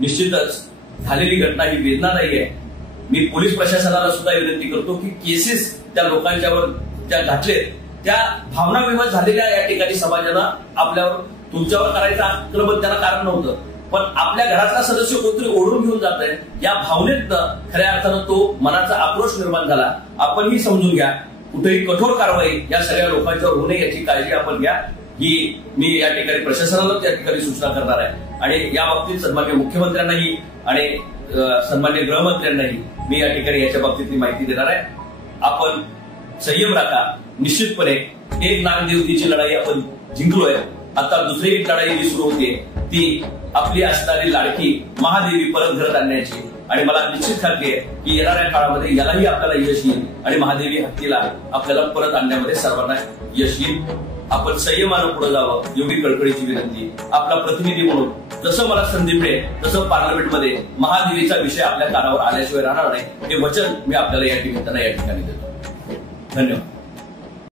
निश्चितच झालेली घटना ही वेदनादायी आहे. मी पोलीस प्रशासनाला सुद्धा विनंती करतो की केसेस त्या लोकांच्यावर ज्या घातलेत त्या भावना विवश झालेल्या या ठिकाणी समाजाला आपल्यावर तुमच्यावर करायचं आक्रमण त्याला कारण नव्हतं, पण आपल्या घरातला सदस्य कोणतरी ओढून घेऊन जात आहे या भावनेतनं खऱ्या अर्थानं तो मनाचा आक्रोश निर्माण झाला. आपणही समजून घ्या, कुठेही कठोर कारवाई या सगळ्या लोकांच्यावर होऊ नये याची काळजी आपण घ्या, ही मी या ठिकाणी प्रशासनाला त्या ठिकाणी सूचना करणार आहे. आणि या बाबतीत सन्मान्य मुख्यमंत्र्यांनाही आणि सन्मान्य गृहमंत्र्यांनाही मी या ठिकाणी याच्या बाबतीतली माहिती देणार आहे. आपण संयम राखा. निश्चितपणे एक नागदेवतेची लढाई आपण जिंकलोय. आता दुसरी एक लढाई जी सुरू होते ती आपली असणारी लाडकी महादेवी परत घरात आणण्याची, आणि मला निश्चित खात्री आहे की येणाऱ्या काळामध्ये यालाही आपल्याला यश येईल आणि महादेवी हत्तीला आपल्याला परत आणण्यामध्ये सर्वांना यश येईल. आपण संयमानं पुढे जावं एवढी कळकळीची विनंती. आपला प्रतिनिधी म्हणून जसं मला संधी मिळेल तसं पार्लमेंटमध्ये महादेवीचा विषय आपल्या कानावर आल्याशिवाय राहणार नाही हे वचन मी आपल्याला या निमित्तानं या ठिकाणी देतो. धन्यवाद.